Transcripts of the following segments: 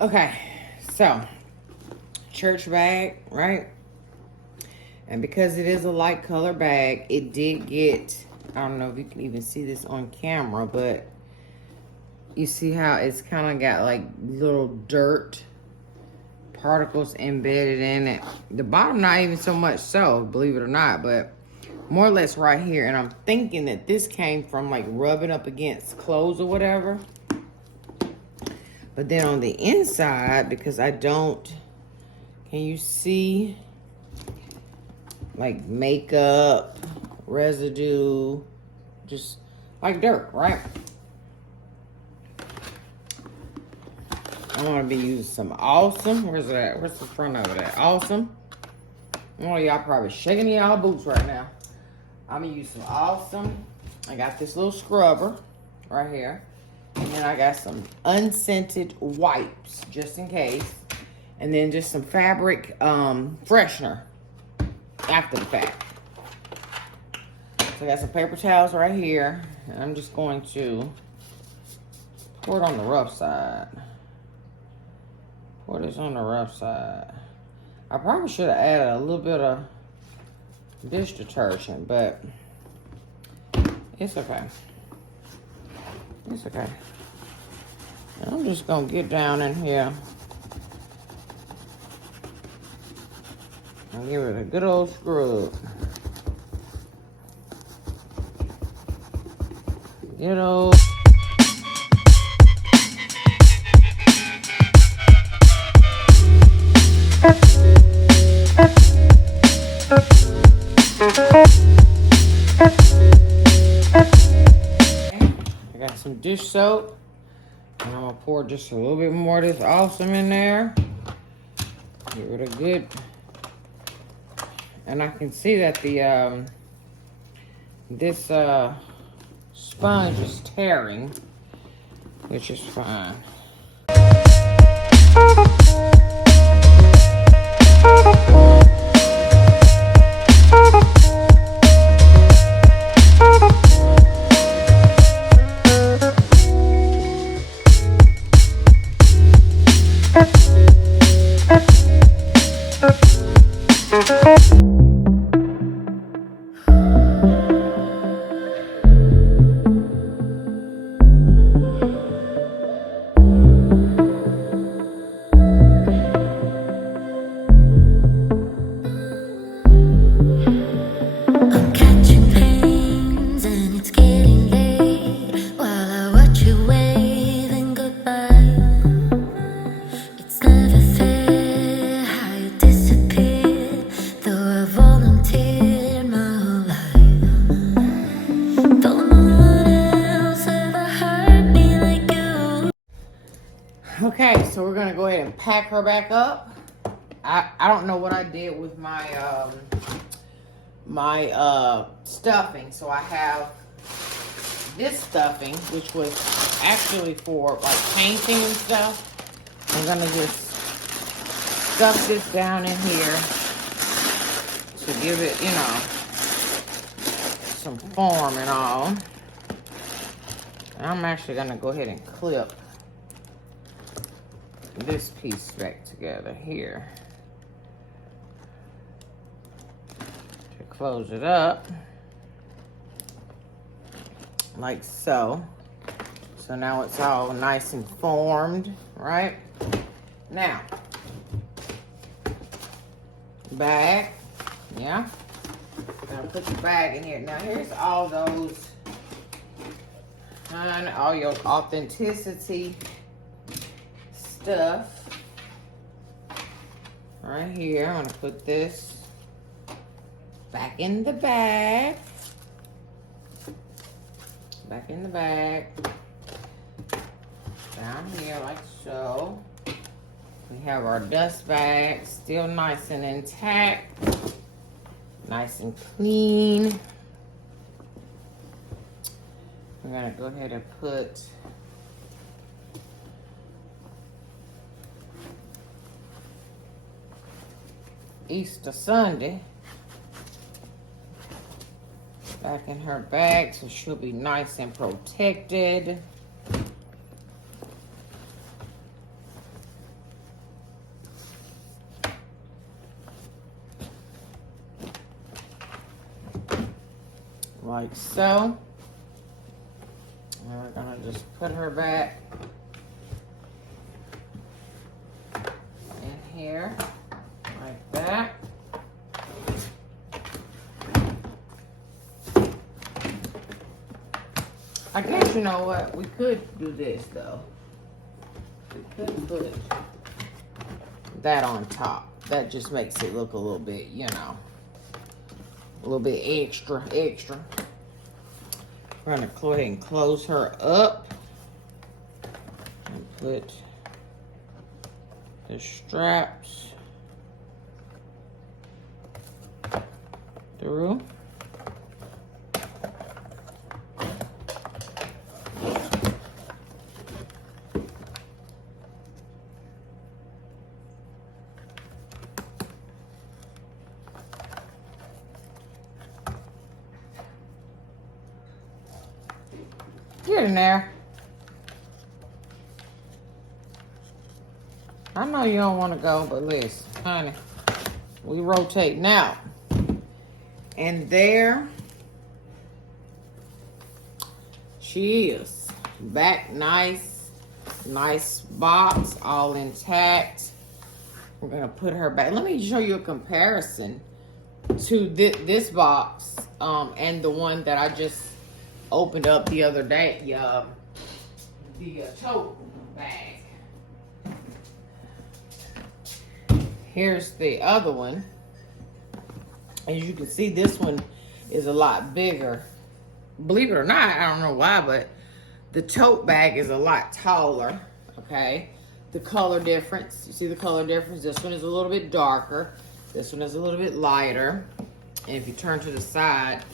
Okay, so church bag, right? And because it is a light color bag, it did get, I don't know if you can even see this on camera, but you see how it's kind of got like little dirt particles embedded in it. The bottom not even so much so, believe it or not, but more or less right here. And I'm thinking that this came from like rubbing up against clothes or whatever. But then on the inside, because I don't, can you see like makeup, residue, just like dirt, right? I'm gonna be using some Awesome. Where's it at? Where's the front of it at? Awesome. Oh, y'all probably shaking y'all boots right now. I'm gonna use some Awesome. I got this little scrubber right here. And then I got some unscented wipes, just in case. And then just some fabric freshener after the fact. So I got some paper towels right here. And I'm just going to pour it on the rough side. Pour this on the rough side. I probably should have added a little bit of dish detergent, but it's okay. It's okay. And I'm just gonna get down in here and give it a good old scrub. Good old. I got some dish soap. And I'm gonna pour just a little bit more of this Awesome in there. Give it a good, and I can see that the this sponge is tearing, which is fine. Okay, so we're gonna go ahead and pack her back up. I don't know what I did with my stuffing. So I have this stuffing, which was actually for like painting and stuff. I'm gonna just stuff this down in here to give it, you know, some form and all. And I'm actually gonna go ahead and clip this piece back together here to close it up like so. So now it's all nice and formed, right? Now, bag, yeah. Gonna put the bag in here. Now here's all those, all your authenticity stuff right here. I'm gonna put this back in the bag. Back in the bag. Down here like so. We have our dust bag still nice and intact. Nice and clean. We're gonna go ahead and put Easter Sunday back in her bag so she'll be nice and protected. like so. And we're gonna just put her back in here like that. I guess you know what? We could do this though. We could put that on top. That just makes it look a little bit, you know, a little bit extra. We're gonna go ahead and close her up and put the straps through. Get in there. I know you don't want to go, but listen, honey, we rotate now. And there she is. Back nice box, all intact. We're gonna put her back. Let me show you a comparison to this box and the one that I just opened up the other day, the tote bag. Here's the other one. As you can see, this one is a lot bigger. Believe it or not, I don't know why, but the tote bag is a lot taller, okay? The color difference, you see the color difference? This one is a little bit darker. This one is a little bit lighter. And if you turn to the side,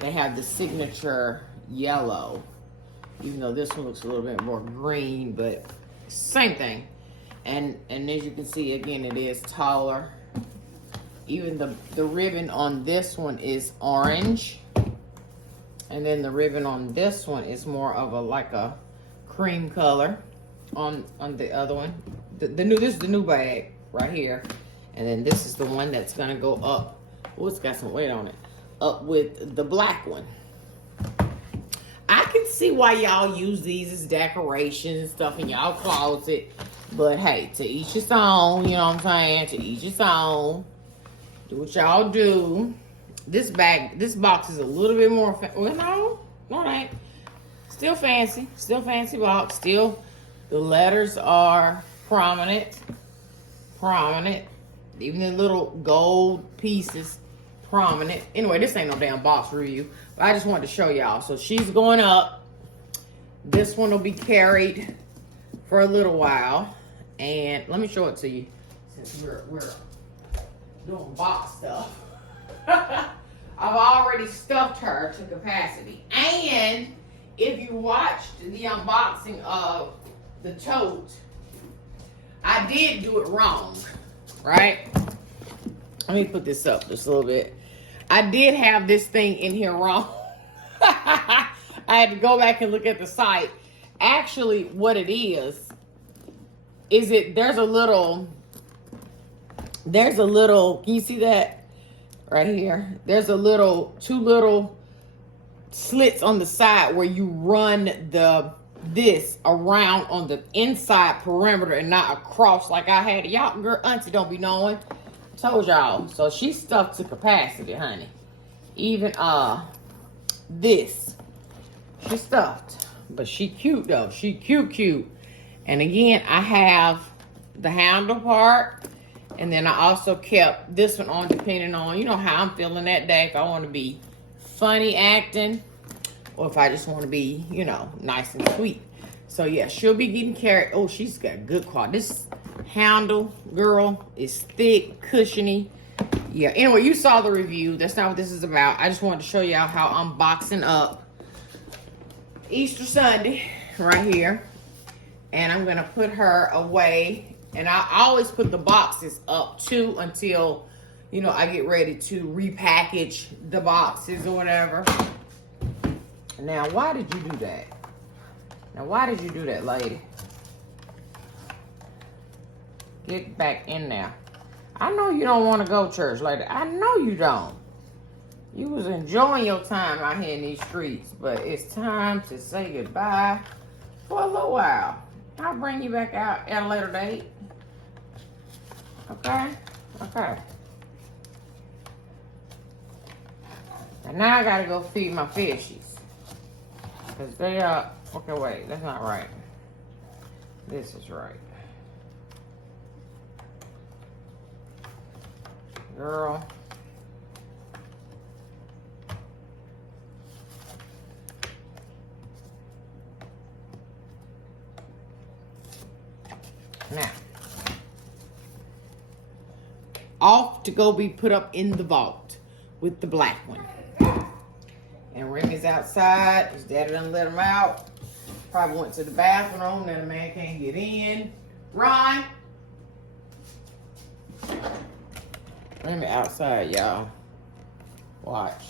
they have the signature yellow, even though this one looks a little bit more green, but same thing. And as you can see, again, it is taller. Even the ribbon on this one is orange, and then the ribbon on this one is more of a like a cream color on the other one. This is the new bag right here, and then this is the one that's gonna go up. Oh, it's got some weight on it. Up with the black one. I can see why y'all use these as decorations and stuff in y'all closet. But hey, to each his own, you know what I'm saying? To each his own. Do what y'all do. This box is a little bit more, well, no, it ain't. Still fancy box. Still, the letters are prominent. Even the little gold pieces, prominent. Anyway, this ain't no damn box review. But I just wanted to show y'all. So she's going up. This one will be carried for a little while. And let me show it to you since we're doing box stuff. I've already stuffed her to capacity. And if you watched the unboxing of the tote, I did do it wrong, right? Let me put this up just a little bit. I did have this thing in here wrong. I had to go back and look at the site. Actually, what it is there's a little, can you see that right here? There's two little slits on the side where you run this around on the inside perimeter and not across like I had. Y'all, girl, Auntie don't be knowing. Told y'all. So she's stuffed to capacity, honey. Even this, she's stuffed, but she cute though. She cute. And again, I have the handle part, and then I also kept this one on depending on, you know, how I'm feeling that day. If I want to be funny acting, or if I just want to be, you know, nice and sweet. So yeah, she'll be getting carried. Oh, she's got good quality. This handle, girl, is thick, cushiony. Yeah, anyway, you saw the review. That's not what this is about. I just wanted to show y'all how I'm boxing up Easter Sunday right here. And I'm gonna put her away. And I always put the boxes up too until, you know, I get ready to repackage the boxes or whatever. Now, why did you do that? Now, why did you do that, lady? Get back in there. I know you don't want to go church, lady. I know you don't. You was enjoying your time out here in these streets, but it's time to say goodbye for a little while. I'll bring you back out at a later date. Okay? Okay. And now I gotta go feed my fishies. Because they are... Okay, wait. That's not right. This is right. Girl. Now. Off to go be put up in the vault with the black one. And Remy's outside. His daddy done let him out. Probably went to the bathroom. Now the man can't get in. Ron. Remy outside, y'all. Watch.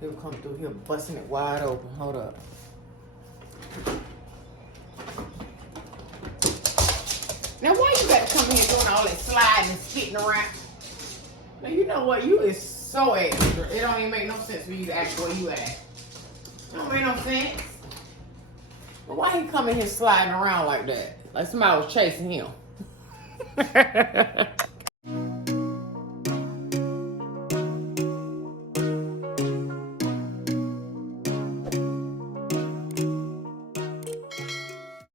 He'll come through here busting it wide open. Hold up. Now why you got to come here doing all that sliding and spitting around? Now you know what? You is so extra. It don't even make no sense for you to act the way you act. It don't make no sense. But why he coming here sliding around like that? Like somebody was chasing him.